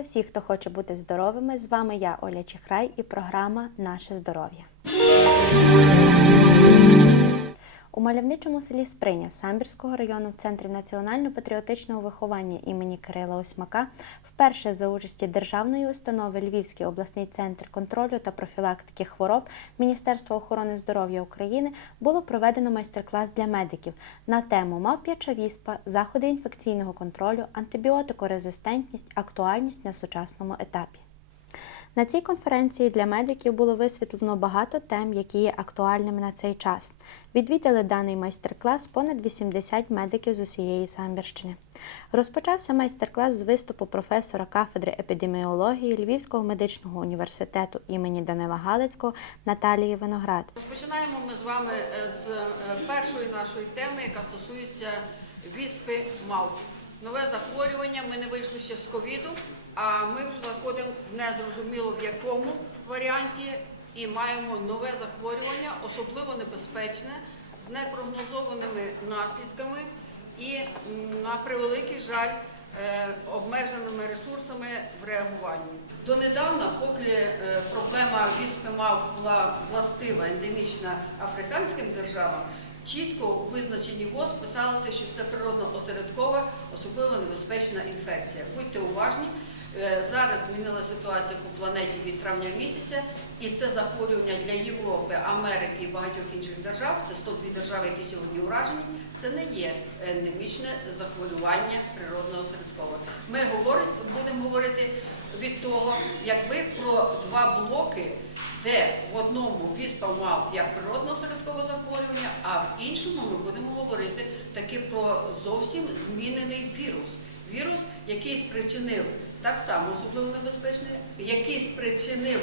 Вітаю всіх, хто хоче бути здоровими. З вами я, Оля Чихрай, і програма Наше здоров'я. У мальовничому селі Сприня Самбірського району в центрі національно-патріотичного виховання імені Кирила Осьмака вперше за участі державної установи Львівський обласний центр контролю та профілактики хвороб Міністерства охорони здоров'я України було проведено майстер-клас для медиків. На тему мавп'яча віспа, заходи інфекційного контролю, антибіотикорезистентність, актуальність на сучасному етапі. На цій конференції для медиків було висвітлено багато тем, які є актуальними на цей час. Відвідали даний майстер-клас понад 80 медиків з усієї Самбірщини. Розпочався майстер-клас з виступу професора кафедри епідеміології Львівського медичного університету імені Данила Галицького Наталії Виноград. Розпочинаємо ми з вами е, з е, першої нашої теми, яка стосується віспи мавп. Нове захворювання. Ми не вийшли ще з ковіду, а ми вже заходимо незрозуміло в якому варіанті і маємо нове захворювання, особливо небезпечне, з непрогнозованими наслідками і на превеликий жаль е, обмеженими ресурсами в реагуванні. Донедавна, поки е, проблема віспи мав була властива, ендемічна африканським державам, чітко у визначенні ВОЗ писалося, що це природно осередкова, особливо небезпечна інфекція. Будьте уважні. Е, Зараз змінила ситуація по планеті від травня місяця, і це захворювання для Європи, Америки і багатьох інших держав. Це 102 держави, які сьогодні уражені. Це не є ендемічне захворювання природного середкова. Ми говорить, будемо говорити від того, якби про два блоки, де в одному віспа мав як природно середкового захворювання, а в іншому ми будемо говорити таки про зовсім змінений вірус. Вірус, який спричинив так само особливо небезпечний, який спричинив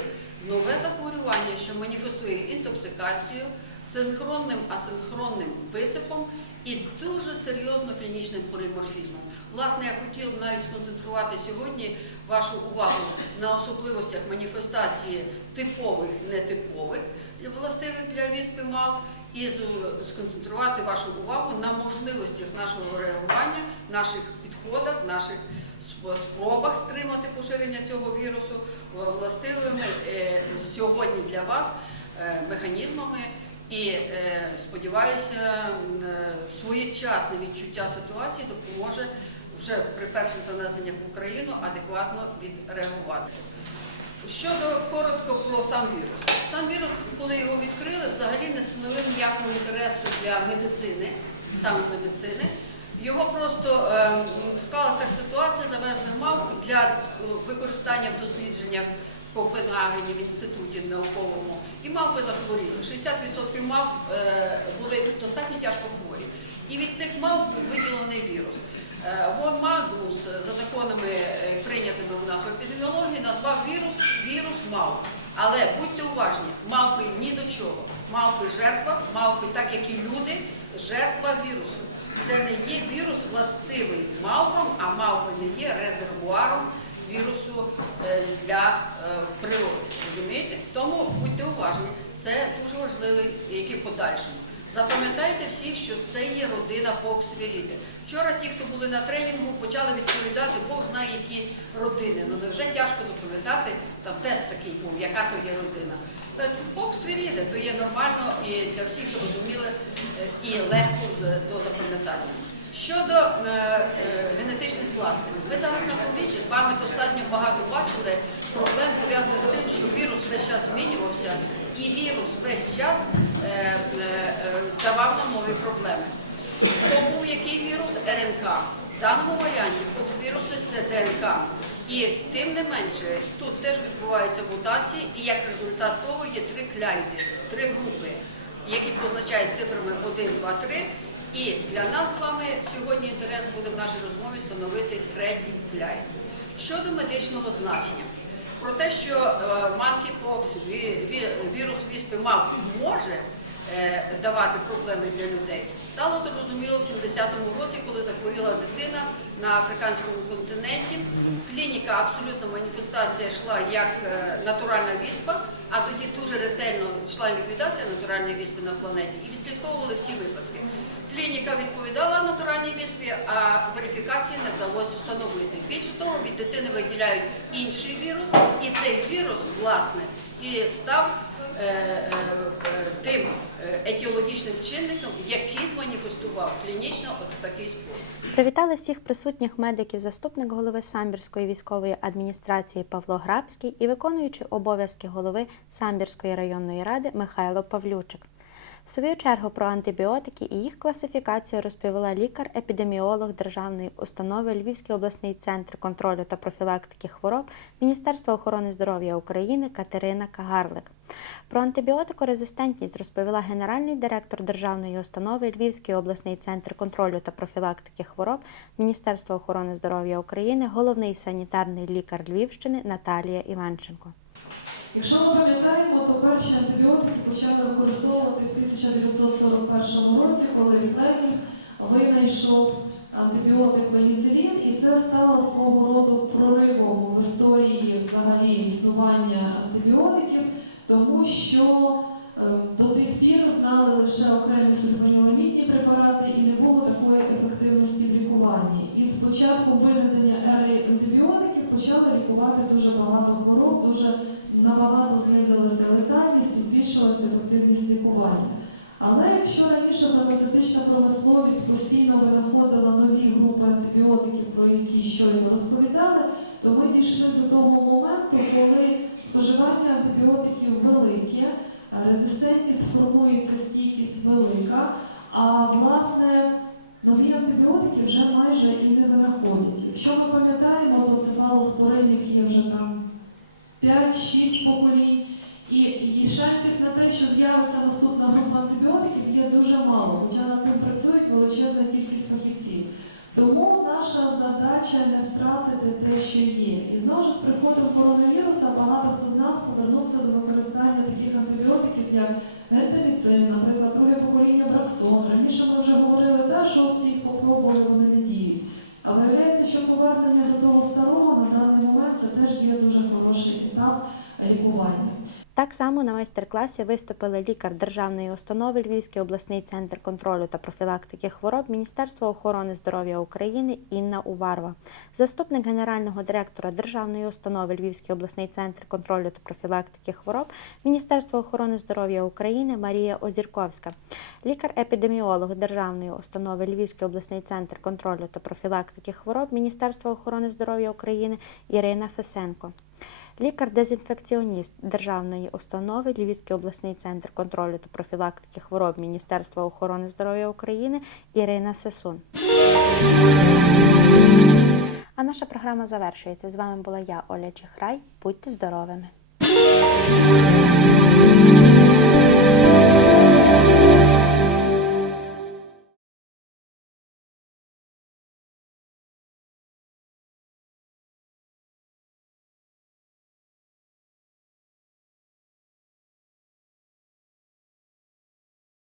нове захворювання, що маніфестує інтоксикацію, синхронним асинхронним висипом і дуже серйозно клінічним поліморфізмом. Власне, я хотіла б навіть сконцентрувати сьогодні вашу увагу на особливостях маніфестації типових, нетипових властивих для віспи мав і сконцентрувати вашу увагу на можливостях нашого реагування, наших підходах, наших сп- спробах стримати поширення цього вірусу властивими е, сьогодні для вас е, механізмами. І е, сподіваюся, своєчасне відчуття ситуації допоможе вже при перших занесеннях в Україну адекватно відреагувати. Щодо коротко про сам вірус. Сам вірус, коли його відкрили, взагалі не становив ніякого інтересу для медицини, саме медицини. Його просто ем, склалася так ситуація, завезли мав для е, використання в дослідженнях в Копенгагені в інституті науковому. І мавпи захворіли. 60% мав е, були достатньо тяжко хворі. І від цих мав був виділений вірус. Е, Вон Магнус е, за законами е, прийнятими у нас в епідеміології назвав вірус вірус мавп. Але будьте уважні, мавпи ні до чого. Мавпи жертва, мавпи, так як і люди, жертва вірусу. Це не є вірус властивий мавпам, а мавпи не є резервуаром вірусу е, для е, природи. Розумієте? Тому будьте уважні, це дуже важливий, який в подальшому. Запам'ятайте всі, що це є родина Фоксвіріди. Вчора ті, хто були на тренінгу, почали відповідати, Бог знає, які родини. Ну невже тяжко запам'ятати, там тест такий був, яка то є родина. Так, Фоксвіріди, то є нормально і для всіх зрозуміло е, і легко до запам'ятання. Щодо е, е, генетичних пластирів, ви зараз на ковіді з вами достатньо багато бачили проблем пов'язаних з тим, що вірус весь час змінювався, і вірус весь час е, е, давав нам нові проблеми. То був який вірус? РНК. В даному варіанті віруси це ДНК. І тим не менше, тут теж відбуваються мутації, і як результат того є три кляйди, три групи, які позначають цифрами 1, 2, 3. І для нас з вами сьогодні інтерес буде в нашій розмові встановити третій пляй. Щодо медичного значення, про те, що е, ві- ві- вірус віспи мав може е, давати проблеми для людей, стало зрозуміло в 70-му році, коли захворіла дитина на африканському континенті. Клініка абсолютно маніфестація йшла як е, натуральна віспа, а тоді дуже ретельно йшла ліквідація натуральної віспи на планеті і відслідковували всі випадки. Клініка відповідала натуральній віспі, а верифікації не вдалося встановити. Більше того, від дитини виділяють інший вірус, і цей вірус, власне, і став е, е, е, тим е, етіологічним чинником, який зманіфестував клінічно от в такий спосіб. Привітали всіх присутніх медиків заступник голови Самбірської військової адміністрації Павло Грабський і виконуючий обов'язки голови Самбірської районної ради Михайло Павлючик. В свою чергу про антибіотики і їх класифікацію розповіла лікар-епідеміолог Державної установи Львівський обласний центр контролю та профілактики хвороб Міністерства охорони здоров'я України Катерина Кагарлик. Про антибіотикорезистентність розповіла генеральний директор Державної установи Львівський обласний центр контролю та профілактики хвороб Міністерства охорони здоров'я України, головний санітарний лікар Львівщини Наталія Іванченко. Якщо ми пам'ятаємо, перші антибіотики почали використовувати в 1941 році, коли Флемінг винайшов антибіотик пеніцилін, і це стало свого роду проривом в історії взагалі існування антибіотиків, тому що е, до тих пір знали лише окремі сульфаніломітні препарати і не було такої ефективності в лікуванні. І з початком виникнення ери антибіотиків почали лікувати дуже багато хвороб, дуже набагато знизилася летальність і збільшилася ефективність лікування. Але якщо раніше фармацевтична промисловість постійно винаходила нові групи антибіотиків, про які щойно розповідали, то ми дійшли до того моменту, коли споживання антибіотиків велике, резистентність формується, стійкість велика, а власне нові антибіотики вже майже і не винаходять. Якщо ми пам'ятаємо, то цефалоспоринів є вже там 5-6 поколінь. І, і шансів на те, що з'явиться наступна група антибіотиків, є дуже мало, хоча над ним працюють величезна кількість фахівців. Тому наша задача не втратити те, що є. І знову ж з приходом коронавіруса багато хто з нас повернувся до використання таких антибіотиків, як гентаміцин, наприклад, друге покоління браксон. Раніше ми вже говорили, та, що всі попробували, вони не діють. А виявляється, що повернення до того старого на даний момент це теж є дуже хороший етап лікування. Так само на майстер-класі виступили лікар Державної установи Львівський обласний центр контролю та профілактики хвороб Міністерства охорони здоров'я України Інна Уварова, заступник генерального директора Державної установи Львівський обласний центр контролю та профілактики хвороб Міністерства охорони здоров'я України Марія Озірковська, лікар-епідеміолог Державної установи Львівський обласний центр контролю та профілактики хвороб Міністерства охорони здоров'я України Ірина Фесенко. Лікар-дезінфекціоніст Державної установи Львівський обласний центр контролю та профілактики хвороб Міністерства охорони здоров'я України Ірина Сесун. А наша програма завершується. З вами була я, Оля Чехрай. Будьте здоровими!